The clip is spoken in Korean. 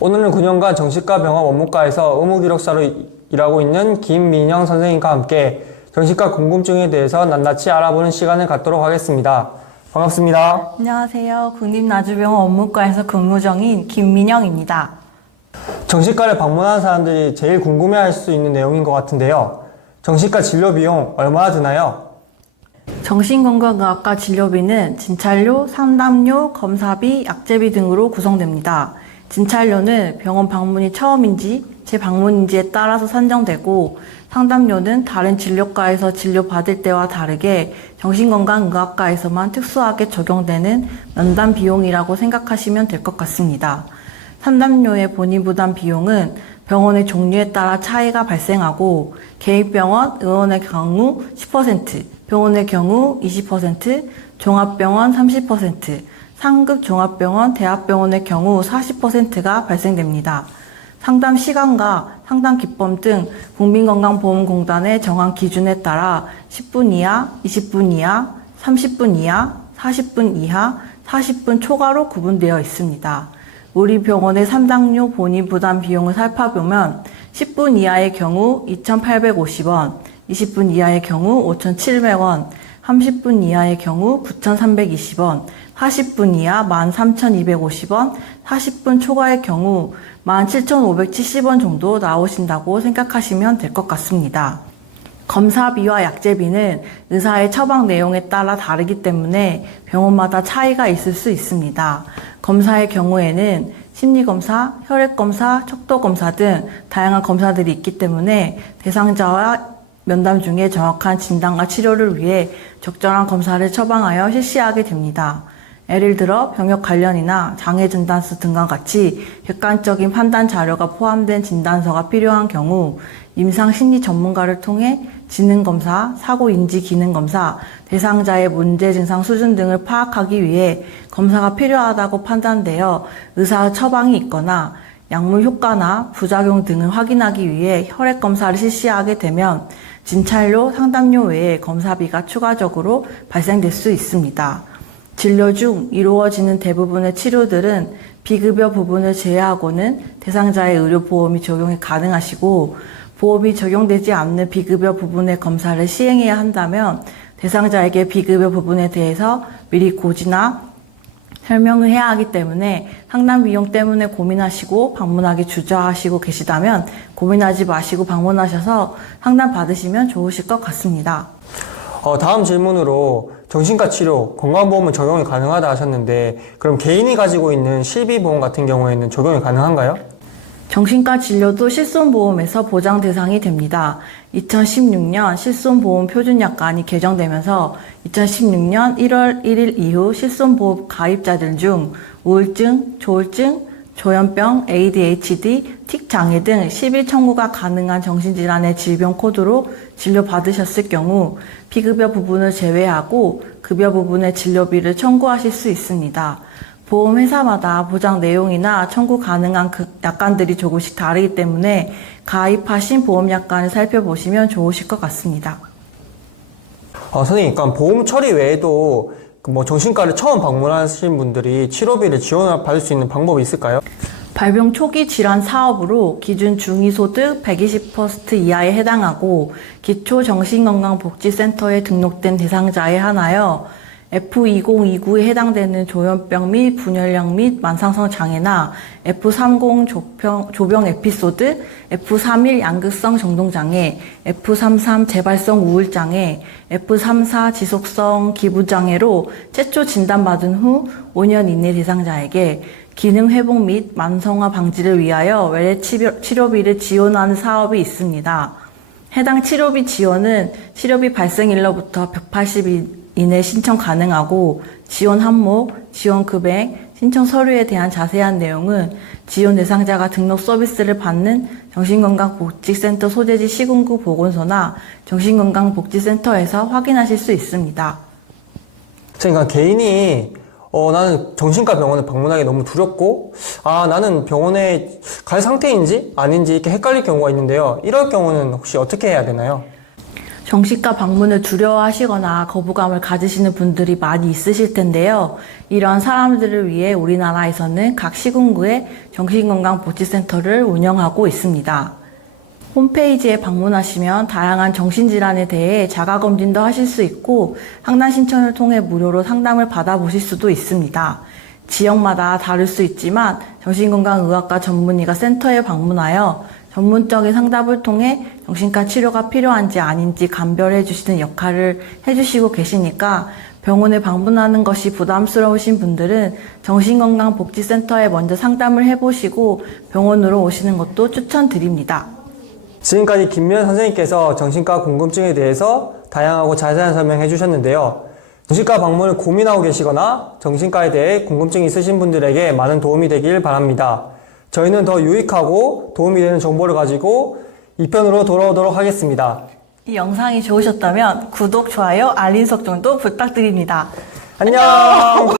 오늘은 9년간 정신과 병원 원무과에서 의무기록사로 일하고 있는 김민영 선생님과 함께 정신과 궁금증에 대해서 낱낱이 알아보는 시간을 갖도록 하겠습니다. 반갑습니다. 안녕하세요. 국립나주병원 원무과에서 근무 중인 김민영입니다. 정신과를 방문하는 사람들이 제일 궁금해할 수 있는 내용인 것 같은데요. 정신과 진료 비용 얼마나 드나요? 정신건강의학과 진료비는 진찰료, 상담료, 검사비, 약제비 등으로 구성됩니다. 진찰료는 병원 방문이 처음인지 재방문인지에 따라서 산정되고, 상담료는 다른 진료과에서 진료받을 때와 다르게 정신건강의학과에서만 특수하게 적용되는 면담 비용이라고 생각하시면 될 것 같습니다. 상담료의 본인 부담 비용은 병원의 종류에 따라 차이가 발생하고, 개인병원, 의원의 경우 10%, 병원의 경우 20%, 종합병원 30%, 상급 종합병원, 대학병원의 경우 40%가 발생됩니다. 상담 시간과 상담 기법 등 국민건강보험공단의 정한 기준에 따라 10분 이하, 20분 이하, 30분 이하, 40분 이하, 40분 초과로 구분되어 있습니다. 우리 병원의 상담료 본인 부담 비용을 살펴보면 10분 이하의 경우 2,850원, 20분 이하의 경우 5,700원, 30분 이하의 경우 9,320원, 40분 이하 13,250원, 40분 초과의 경우 17,570원 정도 나오신다고 생각하시면 될 것 같습니다. 검사비와 약제비는 의사의 처방 내용에 따라 다르기 때문에 병원마다 차이가 있을 수 있습니다. 검사의 경우에는 심리검사, 혈액검사, 척도검사 등 다양한 검사들이 있기 때문에 대상자와 면담 중에 정확한 진단과 치료를 위해 적절한 검사를 처방하여 실시하게 됩니다. 예를 들어 병역 관련이나 장애 진단서 등과 같이 객관적인 판단 자료가 포함된 진단서가 필요한 경우 임상 심리 전문가를 통해 지능검사, 사고인지 기능검사, 대상자의 문제 증상 수준 등을 파악하기 위해 검사가 필요하다고 판단되어 의사의 처방이 있거나 약물 효과나 부작용 등을 확인하기 위해 혈액검사를 실시하게 되면 진찰료, 상담료 외에 검사비가 추가적으로 발생될 수 있습니다. 진료 중 이루어지는 대부분의 치료들은 비급여 부분을 제외하고는 대상자의 의료보험이 적용이 가능하시고, 보험이 적용되지 않는 비급여 부분의 검사를 시행해야 한다면 대상자에게 비급여 부분에 대해서 미리 고지나 설명을 해야 하기 때문에 상담 비용 때문에 고민하시고 방문하기 주저하시고 계시다면 고민하지 마시고 방문하셔서 상담 받으시면 좋으실 것 같습니다. 다음 질문으로 정신과 치료, 건강보험은 적용이 가능하다 하셨는데 그럼 개인이 가지고 있는 실비보험 같은 경우에는 적용이 가능한가요? 정신과 진료도 실손보험에서 보장 대상이 됩니다. 2016년 실손보험 표준약관이 개정되면서 2016년 1월 1일 이후 실손보험 가입자들 중 우울증, 조울증, 조현병, ADHD, 틱장애 등 10일 청구가 가능한 정신질환의 질병 코드로 진료받으셨을 경우 비급여 부분을 제외하고 급여 부분의 진료비를 청구하실 수 있습니다. 보험회사마다 보장 내용이나 청구 가능한 약관들이 조금씩 다르기 때문에 가입하신 보험약관을 살펴보시면 좋으실 것 같습니다. 선생님, 그러니까 보험 처리 외에도 정신과를 처음 방문하신 분들이 치료비를 지원을 받을 수 있는 방법이 있을까요? 발병 초기 질환 사업으로 기준 중위소득 120% 이하에 해당하고 기초정신건강복지센터에 등록된 대상자에 한하여 F2029에 해당되는 조현병 및 분열량 및 만상성 장애나 F30 조병 에피소드, F31 양극성 정동장애, F33 재발성 우울장애, F34 지속성 기부장애로 최초 진단받은 후 5년 이내 대상자에게 기능 회복 및 만성화 방지를 위하여 외래 치료비를 지원하는 사업이 있습니다. 해당 치료비 지원은 치료비 발생일로부터 180일 이내 신청 가능하고 지원 항목, 지원 금액, 신청 서류에 대한 자세한 내용은 지원 대상자가 등록 서비스를 받는 정신건강복지센터 소재지 시군구 보건소나 정신건강복지센터에서 확인하실 수 있습니다. 그러니까 개인이 나는 정신과 병원을 방문하기 너무 두렵고 나는 병원에 갈 상태인지 아닌지 이렇게 헷갈릴 경우가 있는데요. 이럴 경우는 혹시 어떻게 해야 되나요? 정신과 방문을 두려워하시거나 거부감을 가지시는 분들이 많이 있으실 텐데요. 이런 사람들을 위해 우리나라에서는 각 시군구에 정신건강복지센터를 운영하고 있습니다. 홈페이지에 방문하시면 다양한 정신질환에 대해 자가검진도 하실 수 있고 상담 신청을 통해 무료로 상담을 받아보실 수도 있습니다. 지역마다 다를 수 있지만 정신건강의학과 전문의가 센터에 방문하여 전문적인 상담을 통해 정신과 치료가 필요한지 아닌지 감별해 주시는 역할을 해주시고 계시니까 병원에 방문하는 것이 부담스러우신 분들은 정신건강복지센터에 먼저 상담을 해보시고 병원으로 오시는 것도 추천드립니다. 지금까지 김미연 선생님께서 정신과 궁금증에 대해서 다양하고 자세한 설명해 주셨는데요. 정신과 방문을 고민하고 계시거나 정신과에 대해 궁금증이 있으신 분들에게 많은 도움이 되길 바랍니다. 저희는 더 유익하고 도움이 되는 정보를 가지고 2편으로 돌아오도록 하겠습니다. 이 영상이 좋으셨다면 구독, 좋아요, 알림 설정도 부탁드립니다. 안녕!